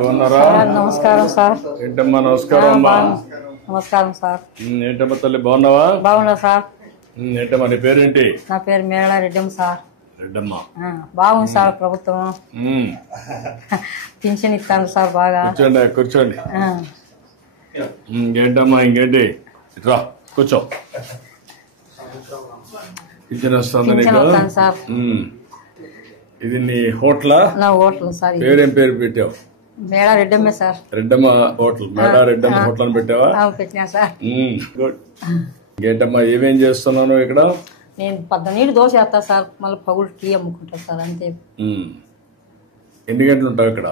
బాగున్నారా? నమస్కారం సార్. ఏంటమ్మా? నమస్కారం అమ్మా. నమస్కారం సార్. ఏంటమ్మా తల్లి, బాగున్నావా? బాగున్నా సార్. ఏంటమ్మా నీ పేరేంటి? నా పేరు మేళ రెడ్డమ్మ సార్. రెడ్డమ్మ. బాగుంది సార్ ప్రభుత్వం. పింఛన్ ఇస్తాను సార్ బాగా. కూర్చోండి కూర్చోండి. ఇంకేంటమ్మా? ఇంకేంటి? ఇట్రా కూర్చో. పింఛన్ వస్తుంది నీకు? సార్ ఇది నీ హోటలా? నా హోటల్ సార్. పేరేం పేరు పెట్టావు? మేళ రెడ్డమ్మే సార్. రెడ్డమ్మ హోటల్. మేళ రెడ్డమ్మ హోటల్ అని పెట్టావా? పెట్టినా సార్. గుడ్. ఇంకేంటమ్మా, ఏమేం చేస్తున్నాను ఇక్కడ? నేను 12 దోశ వేస్తా సార్, మళ్ళీ పగులు టీ అమ్ముకుంటా సార్, అంతే. ఎన్ని గంటలు ఉంటావు ఇక్కడ?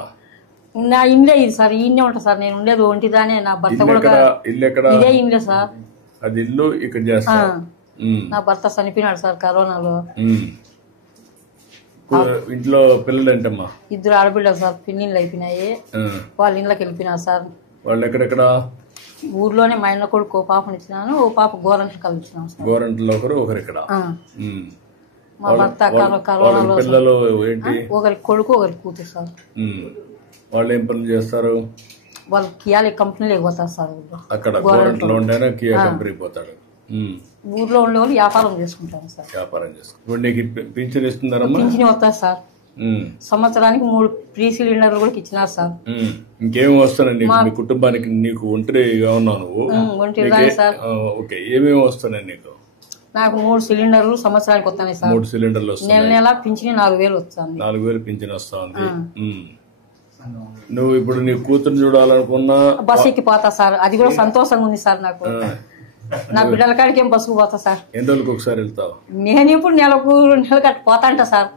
నా ఇండ్లే ఇది సార్, ఈయనే ఉంటా సార్. నేను ఉండేది ఒంటిదానే. నా భర్త కూడా ఇల్లు ఎక్కడ? ఇదే ఇండ్లే సార్. అది ఇల్లు ఇక్కడ చేస్తా. నా భర్త చనిపోయినాడు సార్ కరోనాలో. ఇంట్లో పిల్లలు ఏంటమ్మా? 2 ఆడపిల్లలు సార్. పిన్నిళ్ళు అయిపోయినాయి, వాళ్ళ ఇంట్లోకి వెళ్ళిపోయినా సార్. వాళ్ళు ఎక్కడెక్కడ? ఊర్లోనే. మా ఇంట్లో కొడుకు ఓ పాపని ఇచ్చినాను, ఓ పాప గోరంట్లు కలిసినాం సార్. గోరంట్లో ఒకరు, ఒకరు ఇక్కడ. మా భర్త కరోనాలో. పిల్లలు ఏంటి? ఒకరికి కొడుకు, ఒకరికి కూతురు సార్. వాళ్ళు ఏం పనులు చేస్తారు? వాళ్ళు కియాలి కంపెనీలో పోతారు సార్. అక్కడ గోరంట్లో ఉండేనా కియా కంపెనీకి పోతాడు. ఊర్లో ఉండే వాళ్ళు వ్యాపారం చేసుకుంటారు సార్. వ్యాపారం చేసుకుంటారు. ఇప్పుడు నీకు పింఛన్ ఇస్తున్నారమ్మా? పింఛన్ వస్తారు సార్. సంవత్సరానికి 3 ఫ్రీ సిలిండర్లు కూడా ఇచ్చినారు సార్. ఇంకేమి వస్తున్నాయి మీ కుటుంబానికి? నీకు ఒంటరిగా ఉన్నావు నువ్వు? ఒంటరిగానే సార్. ఓకే, ఏమేమి వస్తున్నాయి నీకు? నాకు 3 సిలిండర్లు సంవత్సరానికి వస్తున్నాయి సార్. 3 సిలిండర్లు వస్తున్నాయి. నెల నెల పింఛన్ 4000 వస్తుంది. 4000 పింఛన్ వస్తా ఉంది. నువ్వు ఇప్పుడు నీ కూతురు చూడాలనుకున్నా బస్ ఎక్కి పోతా సార్. అది కూడా సంతోషంగా ఉంది సార్ నాకు. నా బిడ్డల కాడికి ఏం బస్సుకు పోతా సార్. ఎన్ని రోజులకు ఒకసారి వెళ్తావు? నేను ఇప్పుడు నెలకు 2 నెలలు కట్టి పోతాంట సార్.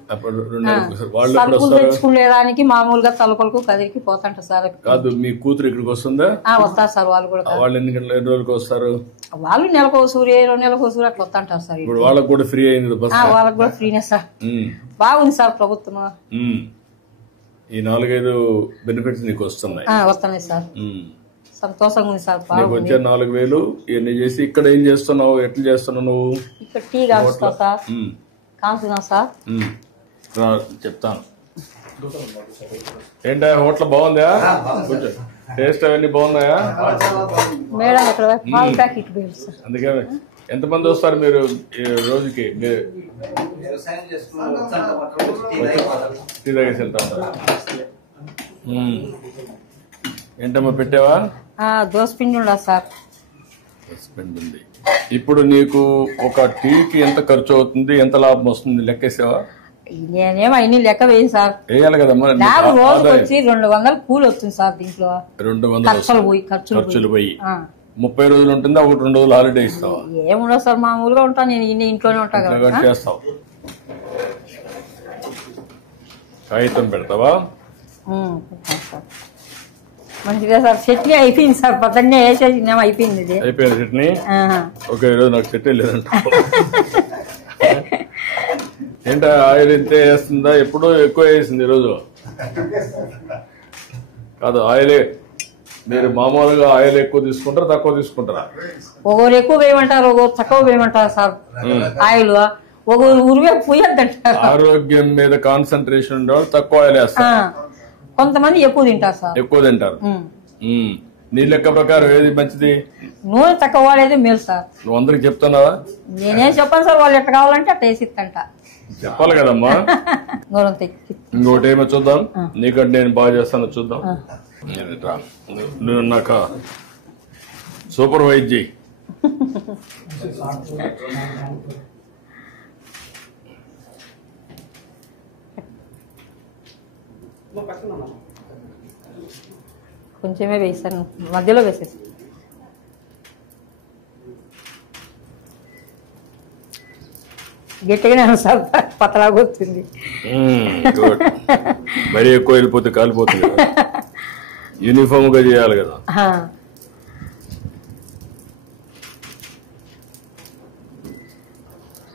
తలుపులు తెచ్చుకునేదానికి మామూలుగా తలుపులకు కదిరికి పోతాంట సార్. కాదు, మీ కూతురు ఇక్కడికి వస్తుందా? వస్తారు సార్ వాళ్ళు కూడా. వాళ్ళు ఎన్ని రోజులకు వస్తారు? వాళ్ళు నెలకు 2 నెలకు అట్లా వస్తాంటారు సార్. ఇప్పుడు వాళ్ళకి కూడా ఫ్రీ అయింది బస్? వాళ్ళకి కూడా ఫ్రీనే సార్. బాగుంది సార్ ప్రభుత్వం. ఈ 4-5 బెనిఫిట్స్ నీకు వస్తున్నాయి? వస్తున్నాయి సార్. సంతోషంగా ఉంది సార్. వచ్చే 4000 ఇవన్నీ చేసి ఇక్కడ ఏం చేస్తున్నావు? ఎట్లా చేస్తున్నావు నువ్వు? ఇక్కడ టీ కాల్చుతా సార్. కాల్చున్నా సార్. చెప్తాను. ఏంటా హోటల్ బాగుందా? కొంచెం టేస్ట్ అవన్నీ బాగున్నాయా? మేడం ఇక్కడ పాల ప్యాకెట్ సార్. అందుకే ఎంతమంది వస్తారు మీరు రోజుకి? టీ తాగేసి వెళ్తా. ఏంటమ్మా పెట్టావా? దోసపిండి ఉండదు సార్. దోసపిండి ఉంది. ఇప్పుడు నీకు ఒక టీకి ఎంత ఖర్చు అవుతుంది, ఎంత లాభం వస్తుంది లెక్కేసావా? నేనేమో అన్ని లెక్క వేయి సార్. వేయాలి కదమ్మా. నాకు రోజుకి వచ్చి 200 కూలి వస్తుంది సార్. దీంట్లో 200 ఖర్చులు పోయి 30 రోజులు ఉంటుందా? 1-2 రోజులు హాలిడే ఇస్తావా? ఏముండదు సార్, మామూలుగా ఉంటాను నేను. ఇంట్లోనే ఉంటా కదా. చేస్తావు. కాగితం పెడతావా? మంచిగా సార్. చట్నీ అయిపోయింది సార్. పొద్దున్నే వేసేసి అయిపోయింది. ఇది అయిపోయింది చట్నీ. ఓకే, ఈరోజు నాకు చట్నీ లేదంట. ఏంటో ఆయిల్ ఇంతే వేస్తుందా? ఎప్పుడో ఎక్కువ వేసింది ఈరోజు. కాదు, ఆయిలే. మీరు మామూలుగా ఆయిల్ ఎక్కువ తీసుకుంటారా తక్కువ తీసుకుంటారా? ఒకరు ఎక్కువ వేయమంటారు, ఒకరు తక్కువ వేయమంటారు సార్. ఆయిల్ ఒకరు ఉరివే పోయొద్దంటారు. ఆరోగ్యం మీద కాన్సన్ట్రేషన్ ఉండేవాళ్ళు తక్కువ ఆయిల్ వేస్తారు. కొంతమంది ఎక్కువ తింటారు సార్. ఎక్కువ తింటారు. నీ లెక్క ప్రకారం ఏది మంచిది? నూనె తక్కువ వాడేది మేలు సార్. నువ్వు అందరికి చెప్తున్నావా? నేనేం చెప్పాను సార్, వాళ్ళు ఎట్లా కావాలంటే అట్లా వేసిస్తంట. చెప్పాలి కదమ్మా. ఇంకోటి ఏమో చూద్దాం. నీకంటే నేను బాగా చేస్తాను చూద్దాం. నువ్వు నాక సూపర్వైజ్ చేయి. కొంచెమే వేసాను, మధ్యలో వేసేసి. గట్టిగానే సార్, పతలాగా వస్తుంది. మరీ ఎక్కువ వెళ్ళిపోతే కాలిపోతుంది. యూనిఫామ్ గా చేయాలి కదా.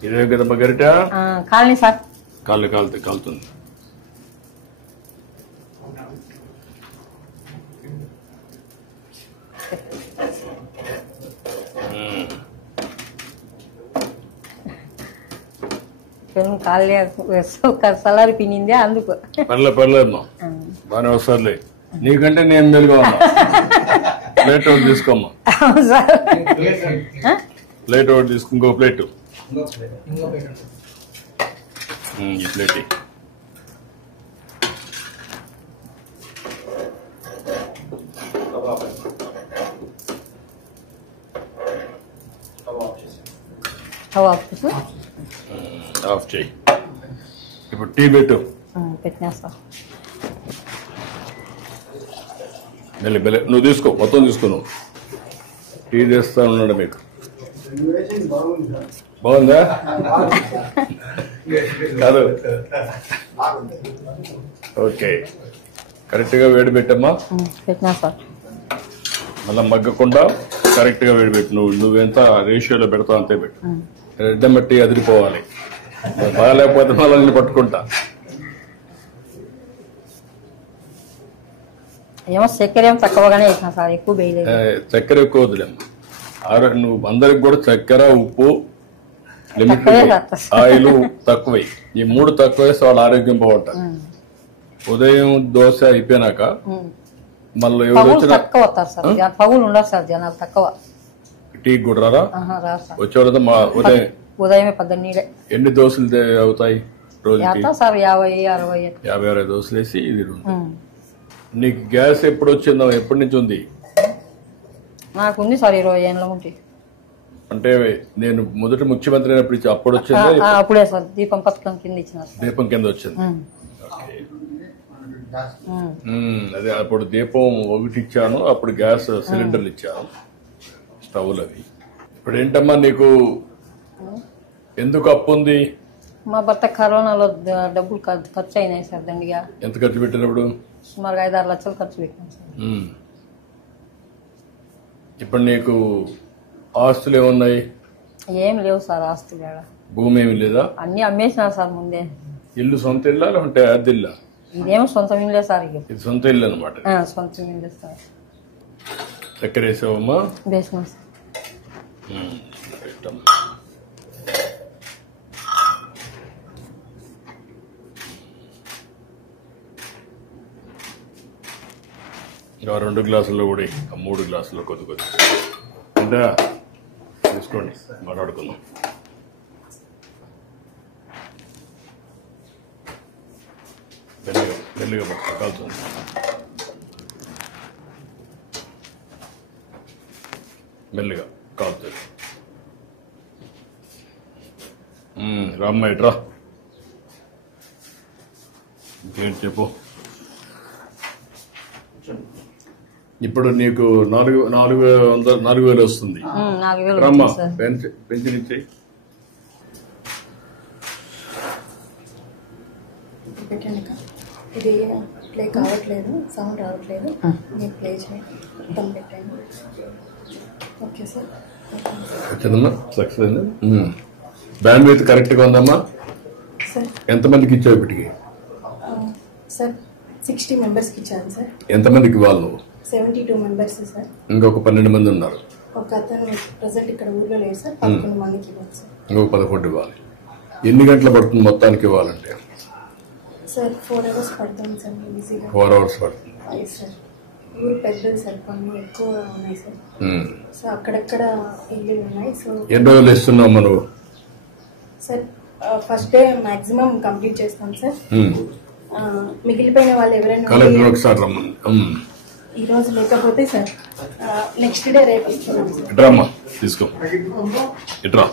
ఇదే కదమ్మా గరిట? Colony sir. కాలుతుంది. కాలే సలారి పిన్నిందే అందుకు. పర్లేదమ్మా, బాగానే వస్తారులే. నీకంటే నేను మెలుగా ఉన్నా. ప్లేట్ ఒకటి తీసుకోమ్మా. సార్ ప్లేట్ ఒకటి తీసుకో. ఇంకో ప్లేట్. ఈ ప్లేట్ ఆఫ్ చేయి. ఇప్పుడు టీ పెట్టు. పెట్టినా సార్. నువ్వు తీసుకో, మొత్తం తీసుకో. నువ్వు టీ చేస్తా ఉన్నాడు మీకు. బాగుందా? కాదు, ఓకే. కరెక్ట్ గా వేడి పెట్టమ్మా. పెట్టినా సార్. మళ్ళా మగ్గకుండా కరెక్ట్ గా వేడి పెట్టు. నువ్వెంత రేషియోలో పెడతావు అంతే పెట్టు. రెడ్డం బట్టి అదిరిపోవాలి. బాగాలేకపోతే మళ్ళీ పట్టుకుంటా. ఏమో చక్కెర ఏమో తక్కువగానే వేసినా సార్, ఎక్కువ వేయలేదు. చక్కెర ఎక్కువ వద్దులేమ్మా. నువ్వు అందరికి కూడా చక్కెర, ఉప్పు, లిమిట్, ఆయిల్ తక్కువై. ఈ 3 తక్కువ వేస్తే వాళ్ళ ఆరోగ్యం బాగుంటారు. ఉదయం దోశ అయిపోయినాక మళ్ళీ తక్కువ వస్తారు సార్, పగులు ఉండదు సార్, జనాలు తక్కువ. టీ కూడా రారా? వచ్చేవాళ్ళతో ఉదయమే 12. ఎన్ని దోశలు అవుతాయి రోజుకి? సార్ 50-60. 50-60 దోశలు వేసి ఇది. నీకు గ్యాస్ ఎప్పుడు వచ్చిందో? ఎప్పటి నుంచి ఉంది? నాకుంది సార్ 20 ఏళ్ళ ఉంటే. అంటే నేను మొదటి ముఖ్యమంత్రి అయినప్పుడు అప్పుడు వచ్చింది? అప్పుడే సార్, దీపం పథకం కింద ఇచ్చిన. దీపం కింద వచ్చింది. అదే అప్పుడు దీపం ఒకటి ఇచ్చాను, అప్పుడు గ్యాస్ సిలిండర్లు ఇచ్చాను, స్టవ్లు అవి. ఇప్పుడు ఏంటమ్మా నీకు ఎందుకు అప్పు ఉంది? మా భర్త కరోనాలో డబ్బులు ఖర్చు అయినాయి సార్ దండిగా. ఎంత ఖర్చు పెట్టినప్పుడు? సుమారుగా 5-6 లక్షలు ఖర్చు పెట్టాను సార్. ఇప్పుడు నీకు ఆస్తులు ఏమున్నాయి? ఏం లేవు సార్ ఆస్తులు. భూమి ఏమి లేదా? అన్ని అమ్మేసినా సార్ ముందే. ఇల్లు సొంత ఇల్లా లేకుంటే అద్దెల్లా? ఇదేమో సొంత ఇల్లే సార్. ఇది సొంత ఇల్లు అనమాట. సొంత ఇల్లే సార్. చక్కెర వేసావమ్మా? వేసినా సార్. ఇంకా 2 గ్లాసుల్లో కూడా 3 గ్లాసుల్లో కొద్ది అంటే తీసుకోండి, మాట్లాడుకుందాం. మెల్లిగా పట్టుకో, కాలుతుంది. మెల్లిగా కాలుతుంది. రామ్మ ఇట్రా. ఇంకేంటి చెప్పు. ఇప్పుడు నీకు 4,000 వస్తుంది. రమ్మా, పెన్షన్ ఇచ్చేయి. ఇది ప్లే కావట్లేదు, సౌండ్ రావట్లేదు. మీరు ప్లే చేయండి, పెట్టండి. Okay sir. వచ్చిందమ్మా, సక్సెస్ అయింది. బ్యాండ్ విత్ కరెక్ట్గా ఉందమ్మా. సార్ ఎంతమందికి ఇచ్చావు ఇప్పటికి? సార్ 60 మెంబర్స్కి ఇచ్చాను సార్. ఎంతమందికి ఇవ్వాలి నువ్వు? 72 మెంబర్స్ సార్. ఇంకొక 12 మంది ఉన్నారు. ఒక అతను ప్రజెంట్ ఇక్కడ ఊర్లో లేదు సార్. 11 మందికి ఇవ్వాలి సార్. ఇంకొక 11 ఇవ్వాలి. ఎన్ని గంటలు పడుతుంది మొత్తానికి ఇవ్వాలంటే? సార్ 4 hours పడుతుంది సార్. ఈజీగా 4 hours పడుతుంది. సార్ ఊరు పెద్దది సార్, పనులు ఎక్కువ ఉన్నాయి సార్. సో అక్కడక్కడ ఇల్లు ఉన్నాయి. సో ఎన్ని రోజులు ఇస్తున్నావు మనం? Sir first day maximum complete చేస్తాం సార్. మిగిలిపోయిన వాళ్ళు ఎవరైనా ఈ రోజు లేకపోతే సార్ నెక్స్ట్ డే రేపు ఇస్తున్నాం సార్. ఇట్రామ్మా, తీసుకో. ఇట్రా.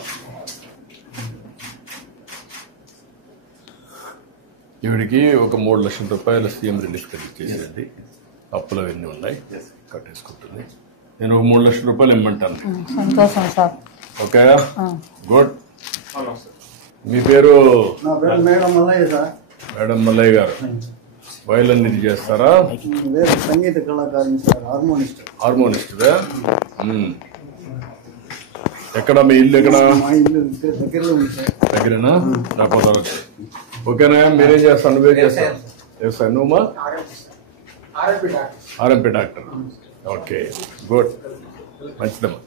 ఈవిడికి ఒక 3 లక్షల రూపాయల సీఎం రిలీఫ్ చేసేది. అప్పులు అవన్నీ ఉన్నాయి, కట్టేసుకుంటుంది. నేను ఒక 3 లక్షల రూపాయలు ఇమ్మంటాను. సంతోషం సార్. Okay, good. మీ పేరు? మేడం మల్లయ్య సార్. మేడం మల్లయ్య గారు వయలిన్ ఇది చేస్తారా? సంగీత కళాకారుని సార్, హార్మోనిస్ట్. హార్మోనిస్ట్దా? ఎక్కడ మీ ఇల్లు? ఎక్కడ? మా ఇల్లు దగ్గరలో ఉంది సార్. దగ్గరేనా? రాకపోతే ఓకేనా? మీరేం చేస్తాను? నువ్వేం చేస్తావు? చేస్తాను నువ్వు? RMP doctor. ఓకే, గుడ్, మంచిదమ్మా.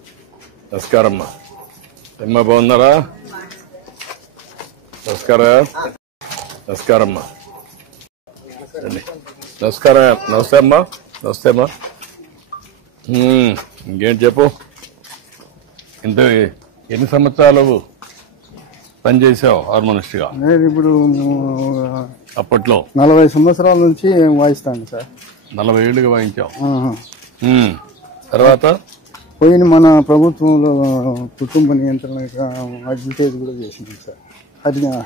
నమస్కారమ్మా. అమ్మా బాగున్నారా? నమస్కారమ్మా. నమస్కారం. నమస్తే అమ్మా. వస్తేమా ఇంకేంటి చెప్పు. ఇంత ఎన్ని సంవత్సరాలు పనిచేసావు హార్మోనిస్ట్గా? నేను ఇప్పుడు అప్పట్లో 40 సంవత్సరాల నుంచి వాయిస్తాను సార్. 40 ఏళ్ళుగా వాయించావు. తర్వాత పోయిన మన ప్రభుత్వంలో కుటుంబ నియంత్రణ అడ్వర్టైజ్ కూడా చేసింది సార్.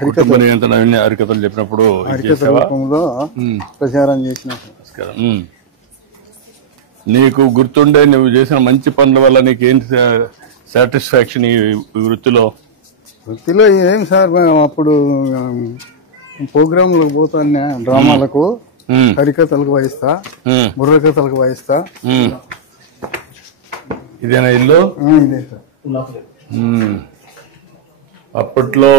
కుటుంబ నియంత్రణ హరికథలు చెప్పినప్పుడు హరికథ రూపంలో ప్రచారం చేసిన. నీకు గుర్తుండే నువ్వు చేసిన మంచి పనుల వల్ల నీకు ఏంటి సాటిస్ఫాక్షన్ ఈ వృత్తిలో? వృత్తిలో ఏం సార్, అప్పుడు ప్రోగ్రాంలకు పోతాను, డ్రామాలకు, హరికథలకు వాయిస్తా, బుర్రకథలకు వాయిస్తా. ఇదేనా ఇల్లు? ఇదే సార్. అప్పట్లో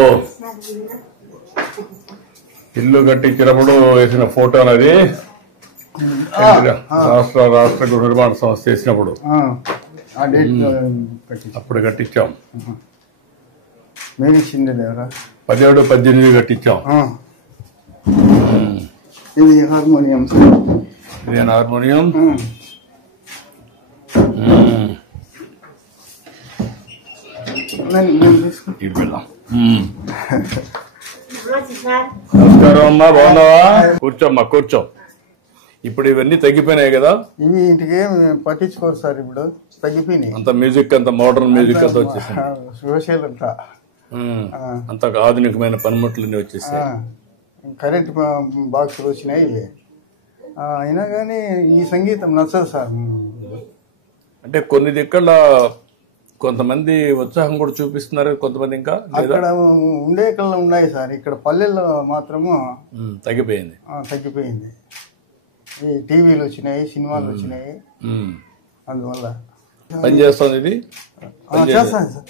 ఇల్లు కట్టించినప్పుడు వేసిన ఫోటోలు అది రాష్ట్ర గృహ నిర్మాణ సంస్థ చేసినప్పుడు అప్పుడు కట్టించాం. మేము ఇచ్చింది 17, 18 కట్టించాం. ఇది హార్మోనియం. ఇదేనా హార్మోనియం? ఇటు వెళ్దాం. నమస్కారం అమ్మా, బాగున్నావా? కూర్చోమ్మా, కూర్చో. ఇప్పుడు ఇవన్నీ తగ్గిపోయినాయి కదా? ఇవి ఇంటికి పట్టించుకోరు సార్, ఇప్పుడు తగ్గిపోయినాయి. అంత మ్యూజిక్, అంత మోడర్న్ మ్యూజిక్ అంతా వచ్చేసింది. సోషల్ అంతా అంత ఆధునికమైన పనిముట్లన్నీ వచ్చేసాయి. కరెంట్ బాక్సులు వచ్చినాయి. అయినా కానీ ఈ సంగీతం నచ్చదు సార్. అంటే కొన్ని దిక్కల కొంతమంది ఉత్సాహం కూడా చూపిస్తున్నారు, కొంతమంది ఇంకా అక్కడ ఉండే కళ్ళ ఉన్నాయి సార్. ఇక్కడ పల్లెల్లో మాత్రము తగ్గిపోయింది. ఈ టీవీలు వచ్చినాయి, సినిమాలు వచ్చినాయి, అందువల్ల పనిచేస్తుంది. ఇది చేస్తాను సార్.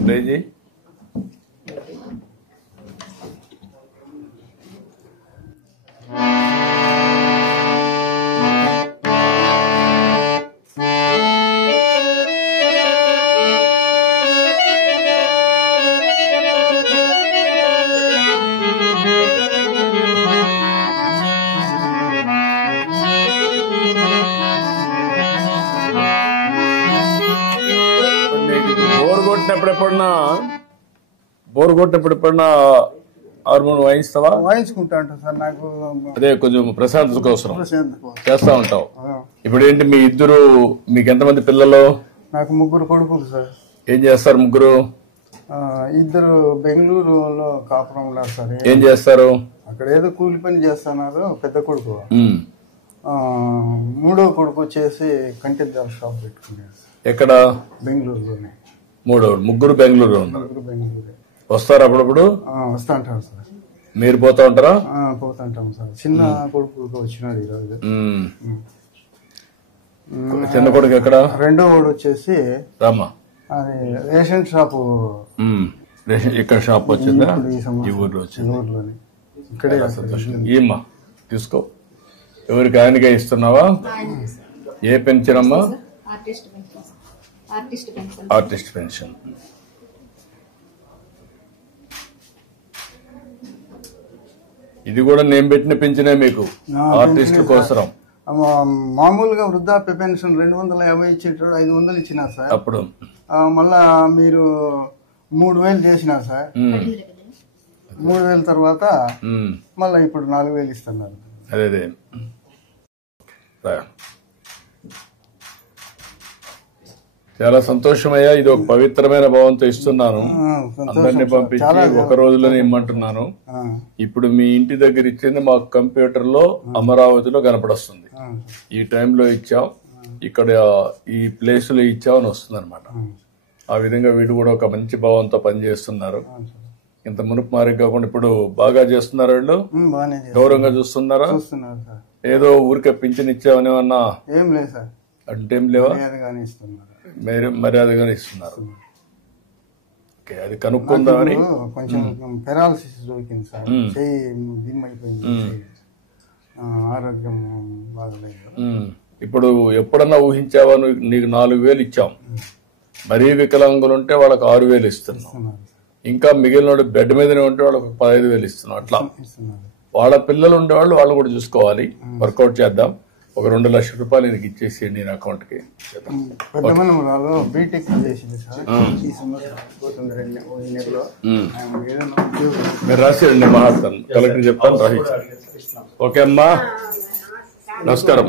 ప్లే చేయి. బోర్ కొట్టినప్పుడు ఎప్పుడన్నా హార్మోన్ వాయిస్తావా? వాయించుకుంటా ఉంటా సార్. నాకు అదే కొంచెం ప్రశాంతత కోసం చేస్తా ఉంటావు. ఇప్పుడు ఏంటి మీ ఇద్దరు, మీకు ఎంతమంది పిల్లలు? నాకు 3 కొడుకులు సార్. ఏం చేస్తారు ముగ్గురు? ఇద్దరు బెంగళూరులో కాపురం ఉన్నారు సార్. ఏం చేస్తారు అక్కడ? ఏదో కూలి పని చేస్తున్నారు పెద్ద కొడుకు. 3వ కొడుకు వచ్చేసి కంటెద్దాల షాప్ పెట్టుకున్నారు. ఎక్కడ? బెంగళూరులోనే. ముగ్గురు బెంగళూరులో ఉన్నారు. బెంగళూరు వస్తారు అప్పుడప్పుడు? వస్తా ఉంటారు సార్. మీరు పోతా ఉంటారా? పోతుంటాం సార్. చిన్న కొడుకు వచ్చినాడు ఈరోజు. చిన్న కొడుకు ఎక్కడ? 2వ వాడు వచ్చేసి రామా అది రేషన్ షాపు. ఇక్కడ షాప్ వచ్చిందా? ఈ ఊర్లో వచ్చింది. ఊర్లోనే ఇక్కడే. ఏమ్మా తీసుకో. ఎవరికి ఆయనకే ఇస్తున్నావా? ఏ పెన్షన్ అమ్మా? Artist pension. ఇది కూడా నేను పెట్టిన పెన్షనే మీకు, ఆర్టిస్టుల కోసం. మామూలుగా వృద్ధాప్య పెన్షన్ 250 ఇచ్చేటాడు, 500 ఇచ్చినారు సార్. అప్పుడు మళ్ళా మీరు 3000 చేసినారు సార్. 3000 తర్వాత మళ్ళా ఇప్పుడు 4000 ఇస్తున్నారు. అదే చాలా సంతోషమయ్యా. ఇది ఒక పవిత్రమైన భావంతో ఇస్తున్నాను. అందరినీ పంపించి ఒక రోజులోనే ఇమ్మంటున్నాను. ఇప్పుడు మీ ఇంటి దగ్గర ఇచ్చింది మాకు కంప్యూటర్ లో అమరావతిలో కనపడొస్తుంది. ఈ టైంలో ఇచ్చాం, ఇక్కడ ఈ ప్లేస్ లో ఇచ్చామని వస్తుంది అనమాట. ఆ విధంగా వీడు కూడా ఒక మంచి భావంతో పనిచేస్తున్నారు. ఇంత మునుపు మారి కాకుండా ఇప్పుడు బాగా చేస్తున్నారు. వీళ్ళు గౌరవంగా చూస్తున్నారా? ఏదో ఊరికే పింఛన్ ఇచ్చామని అన్నా? ఏం లేదు సార్. అంటే ఏం లేవా? మర్యాదగానే ఇస్తున్నారు. అది కనుక్కుందామని. కొంచెం పెరాలసిస్ దొరికింది సార్. దిమ్మడిపోయింది, ఆరోగ్యం బాగలేదు. ఇప్పుడు ఎప్పుడన్నా ఊహించావా? నీకు 4000 ఇచ్చాం. మరీ వికలాంగులు ఉంటే వాళ్ళకి 6000 ఇస్తున్నాం. ఇంకా మిగిలిన బెడ్ మీదనే ఉంటే వాళ్ళకి 15,000 ఇస్తున్నాం. అట్లా వాళ్ళ పిల్లలు ఉండేవాళ్ళు వాళ్ళు కూడా చూసుకోవాలి. వర్కౌట్ చేద్దాం. ఒక 2 లక్షల రూపాయలు నీకు ఇచ్చేసేయండి నేను అకౌంట్కి. పెద్ద మనవరాలు బీటెక్ చేసింది సార్. ఈ సంవత్సరం పోతుంది 2 నెలలో. ఏదైనా ఉద్యోగం మీరు రాసేయండి, మాట్లాడతాను, కలెక్టర్ చెప్తాను, రాయించాలి. ఓకే అమ్మా, నమస్కారం.